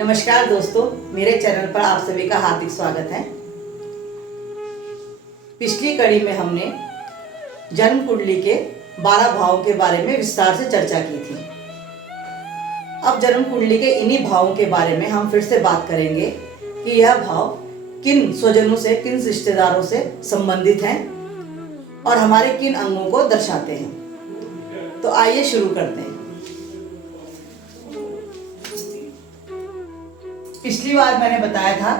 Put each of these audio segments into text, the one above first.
नमस्कार दोस्तों, मेरे चैनल पर आप सभी का हार्दिक स्वागत है। पिछली कड़ी में हमने जन्म कुंडली के 12 भावों के बारे में विस्तार से चर्चा की थी। अब जन्म कुंडली के इन्हीं भावों के बारे में हम फिर से बात करेंगे कि यह भाव किन स्वजनों से, किन रिश्तेदारों से संबंधित हैं और हमारे किन अंगों को दर्शाते हैं। तो आइए शुरू करते हैं। पिछली बार मैंने बताया था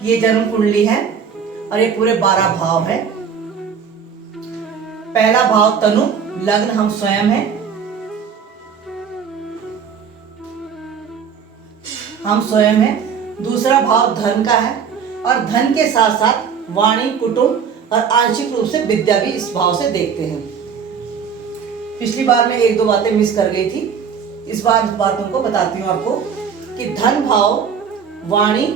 कि ये जन्म कुंडली है और ये पूरे 12 भाव है। पहला भाव तनु, लग्न हम स्वयं हैं, हम स्वयं हैं। दूसरा भाव धन का है और धन के साथ साथ वाणी, कुटुंब और आंशिक रूप से विद्या भी इस भाव से देखते हैं। पिछली बार में 1-2 बातें मिस कर गई थी, इस बार इस बातों को बताती हूँ आपको कि धन भाव वाणी,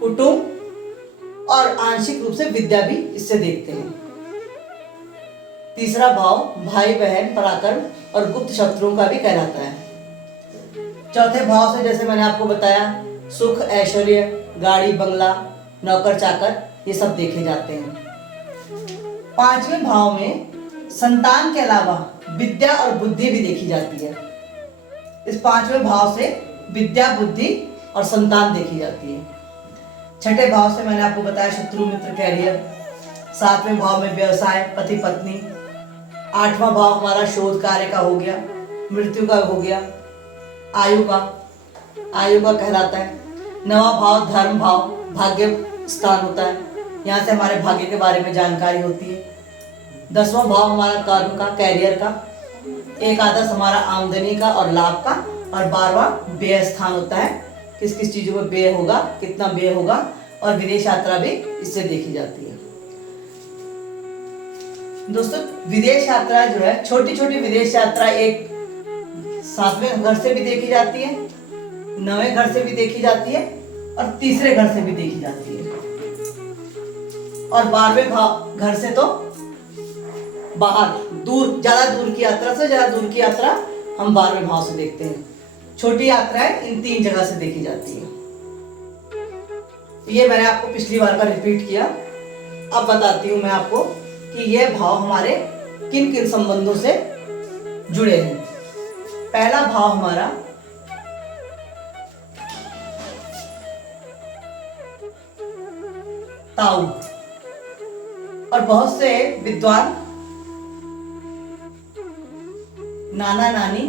कुटुंब और आंशिक रूप से विद्या भी इससे देखते हैं। तीसरा भाव भाई बहन, पराक्रम और गुप्त शत्रुओं का भी कहलाता है। चौथे भाव से जैसे मैंने आपको बताया, सुख, ऐश्वर्य, गाड़ी, बंगला, नौकर चाकर, ये सब देखे जाते हैं। 5वें भाव में संतान के अलावा विद्या और बुद्धि भी देखी जाती है। इस 5वें भाव से विद्या, बुद्धि और संतान देखी जाती है। 6ठे भाव से मैंने आपको बताया शत्रु, मित्र, कैरियर। 7वें भाव में व्यवसाय, पति पत्नी। 8वां भाव हमारा शोध कार्य का हो गया, मृत्यु का हो गया, आयु का कहलाता है। 9वां भाव धर्म भाव, भाग्य स्थान होता है, यहाँ से हमारे भाग्य के बारे में जानकारी होती है। 10वां भाव हमारा कर्म का, कैरियर का। एकादश हमारा आमदनी का और लाभ का। और 12वां व्यय स्थान होता है, किस किस चीजों में व्यय होगा, कितना व्यय होगा। और विदेश यात्रा भी इससे देखी जाती है। दोस्तों, विदेश यात्रा जो है, छोटी छोटी विदेश यात्रा, एक 7वें घर से भी देखी जाती है, 9वें घर से भी देखी जाती है और तीसरे घर से भी देखी जाती है। और 12वें घर से तो बाहर, दूर, ज्यादा दूर की यात्रा से ज्यादा दूर की यात्रा हम 12वें भाव से देखते हैं। छोटी यात्राएं इन 3 जगह से देखी जाती है। ये मैंने आपको पिछली बार का रिपीट किया। अब बताती हूं मैं आपको कि यह भाव हमारे किन किन संबंधों से जुड़े हैं। पहला भाव हमारा ताऊ, और बहुत से विद्वान नाना नानी,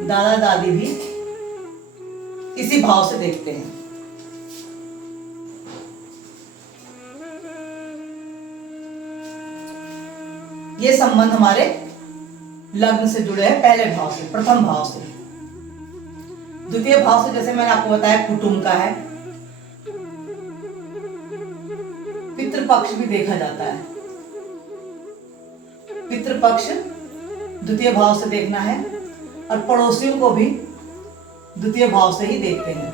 दादा दादी भी इसी भाव से देखते हैं। ये संबंध हमारे लग्न से जुड़े हैं, पहले भाव से, प्रथम भाव से। द्वितीय भाव से जैसे मैंने आपको बताया कुटुंब का है। पितृपक्ष भी देखा जाता है। पितृपक्ष द्वितीय भाव से देखना है और पड़ोसियों को भी द्वितीय भाव से ही देखते हैं।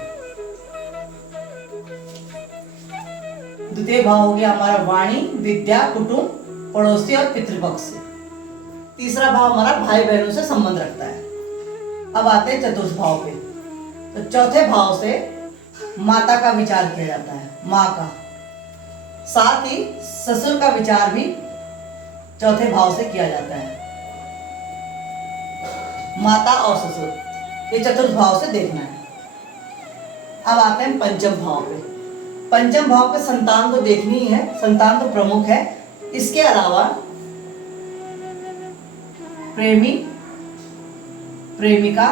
द्वितीय भाव हो गया हमारा वाणी, विद्या, कुटुंब, पड़ोसी और पितृपक्ष से। तीसरा भाव हमारा भाई बहनों से संबंध रखता है। अब आते हैं चतुर्थ भाव पे। तो चौथे भाव से माता का विचार किया जाता है, माँ का। साथ ही ससुर का विचार भी चौथे भाव से किया जाता है। माता और ससुर, ये चतुर्थ भाव से देखना है। अब आते हैं पंचम भाव पे। पंचम भाव पे संतान तो देखनी ही है, संतान तो प्रमुख है। इसके अलावा प्रेमी, प्रेमिका,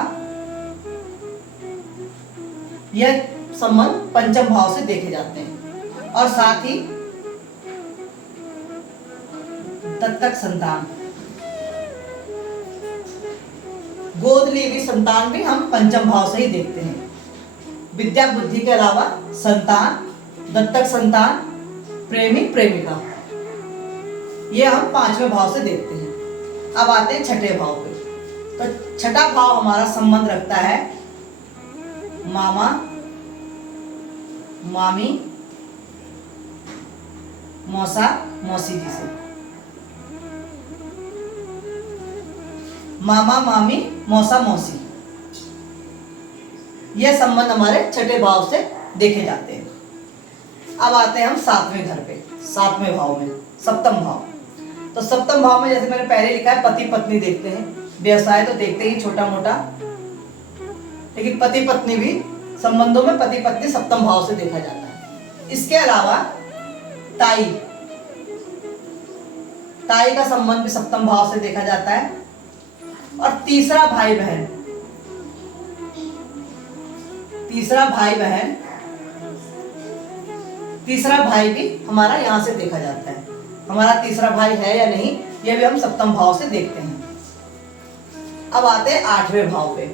यह संबंध पंचम भाव से देखे जाते हैं। और साथ ही दत्तक संतान, गोद ली हुई संतान भी हम पंचम भाव से ही देखते हैं। विद्या, बुद्धि के अलावा संतान, दत्तक संतान, प्रेमी, प्रेमिका, ये हम 5वें भाव से देखते हैं। अब आते हैं छठे भाव पे। तो छठा भाव हमारा संबंध रखता है मामा, मामी, मौसा, मौसी जी से। मामा मामी मौसा मौसी, ये संबंध हमारे छठे भाव से देखे जाते हैं। अब आते हैं हम सातवें घर पे, सातवें भाव में, सप्तम भाव। तो सप्तम भाव में जैसे मैंने पहले लिखा है पति पत्नी देखते हैं, व्यवसाय तो देखते ही छोटा मोटा, लेकिन पति पत्नी भी संबंधों में पति पत्नी सप्तम भाव से देखा जाता है। इसके अलावा ताई, ताई का संबंध भी सप्तम भाव से देखा जाता है। और तीसरा भाई बहन, तीसरा भाई बहन, तीसरा भाई भी हमारा यहां से देखा जाता है। हमारा तीसरा भाई है या नहीं, यह भी हम सप्तम भाव से देखते हैं। अब आते हैं आठवें भाव पे।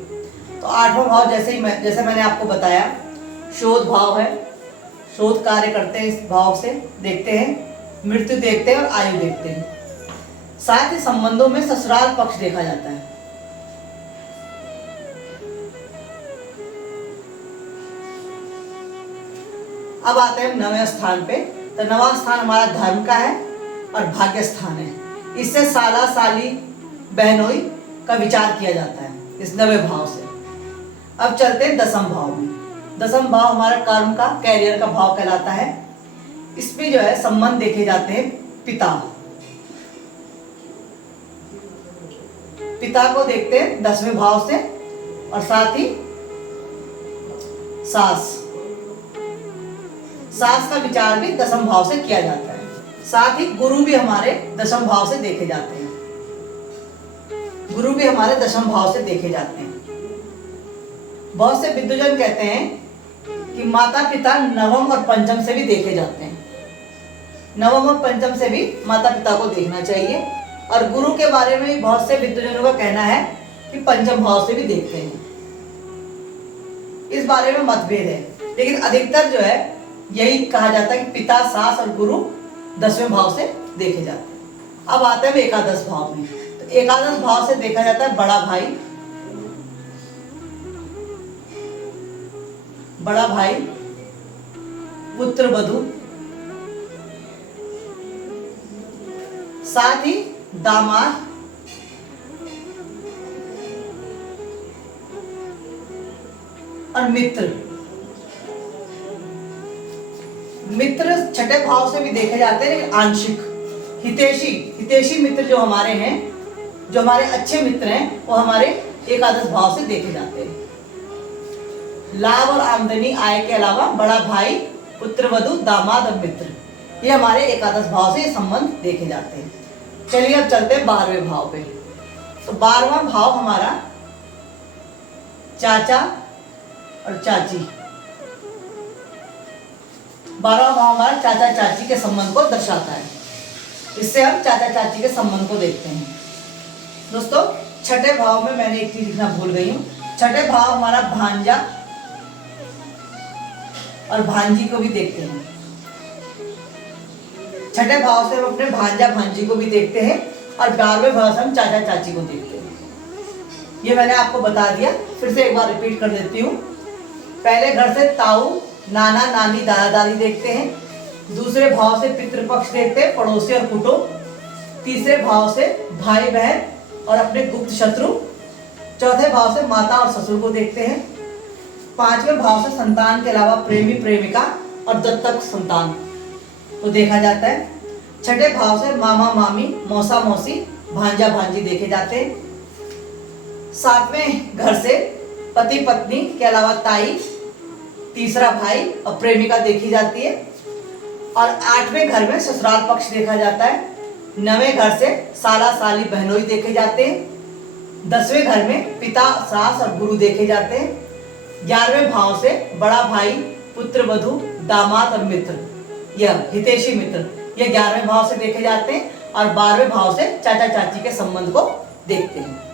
तो आठवां भाव जैसे मैंने आपको बताया, शोध भाव है, शोध कार्य करते हैं इस भाव से, देखते हैं, मृत्यु देखते हैं और आयु देखते हैं। साथ ही संबंधों में ससुराल पक्ष देखा जाता है। अब आते हैं नवें स्थान पे। तो नवा स्थान हमारा धर्म का है और भाग्य स्थान है। इससे साला साली बहनोई का विचार किया जाता है इस नवे भाव से। अब चलते हैं दसम भाव में। दसम भाव हमारा कर्म का, कैरियर का भाव कहलाता है। इसमें जो है संबंध देखे जाते हैं पिता, पिता को देखते हैं 10वें भाव से, और साथ ही सास, सास का विचार भी 10वें भाव से किया जाता है। साथ ही गुरु भी हमारे 10वें भाव से देखे जाते हैं, गुरु भी हमारे 10वें भाव से देखे जाते हैं। बहुत से विद्वजन कहते हैं कि माता पिता नवम और पंचम से भी देखे जाते हैं। नवम और पंचम से भी माता पिता को देखना चाहिए। और गुरु के बारे में भी बहुत से विद्वजनों का कहना है कि पंचम भाव से भी देखते हैं। इस बारे में मतभेद है, लेकिन अधिकतर जो है यही कहा जाता है कि पिता, सास और गुरु 10वें भाव से देखे जाते हैं। अब आते हैं एकादश भाव में। तो एकादश भाव से देखा जाता है बड़ा भाई, बड़ा भाई, पुत्र वधू, साथ ही दामाद, और मित्र। मित्र छठे भाव से भी देखे जाते हैं, लेकिन आंशिक। हितैषी, हितैषी मित्र जो हमारे हैं, जो हमारे अच्छे मित्र हैं, वो हमारे एकादश भाव से देखे जाते हैं। लाभ और आमदनी, आय के अलावा बड़ा भाई, पुत्र वधू, दामाद और मित्र, ये हमारे एकादश भाव से ये संबंध देखे जाते हैं। चलिए अब चलते हैं 12वें भाव पे। तो 12वां भाव हमारा चाचा और चाची, 12वां भाव हमारा चाचा चाची के संबंध को दर्शाता है। इससे हम चाचा चाची के संबंध को देखते हैं। दोस्तों, छठे भाव में मैंने एक चीज लिखना भूल गई हूँ। छठे भाव हमारा भांजा और भांजी को भी देखते हैं। छठे भाव से हम अपने भांजा भांजी को भी देखते हैं, और 12वें भाव से हम चाचा चाची को देखते हैं। ये मैंने आपको बता दिया, फिर से एक बार रिपीट कर देती हूँ। पहले घर से ताऊ, नाना नानी, दादा दादी देखते हैं। दूसरे भाव से पितृपक्ष देखते हैं, पड़ोसी और कुटुंब। तीसरे भाव से भाई बहन और अपने गुप्त शत्रु। चौथे भाव से माता और ससुर को देखते हैं। 5वें भाव से संतान के अलावा प्रेमी प्रेमिका और दत्तक संतान को देखा जाता है। छठे भाव से मामा मामी, मौसा मौसी, भांजा भांजी देखे जाते हैं। 7वें घर से पति पत्नी के अलावा ताई, तीसरा भाई और प्रेमिका देखी जाती है। और 8वें घर में ससुराल पक्ष देखा जाता है। 9वें घर से साला साली बहनोई देखे जाते हैं। 10वें घर में पिता, सास और गुरु देखे जाते हैं। 11वें भाव से बड़ा भाई, पुत्र वधू, दामाद और मित्र, यह हितैषी मित्र, ये 11वें भाव से देखे जाते हैं। और 12वें भाव से चाचा चाची के संबंध को देखते हैं।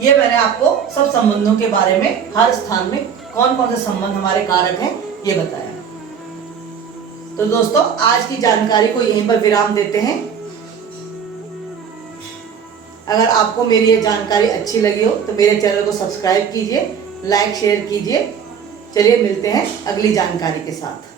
ये मैंने आपको सब संबंधों के बारे में, हर स्थान में कौन कौन से संबंध हमारे कारक हैं, ये बताया। तो दोस्तों, आज की जानकारी को यहीं पर विराम देते हैं। अगर आपको मेरी ये जानकारी अच्छी लगी हो तो मेरे चैनल को सब्सक्राइब कीजिए, लाइक शेयर कीजिए। चलिए मिलते हैं अगली जानकारी के साथ।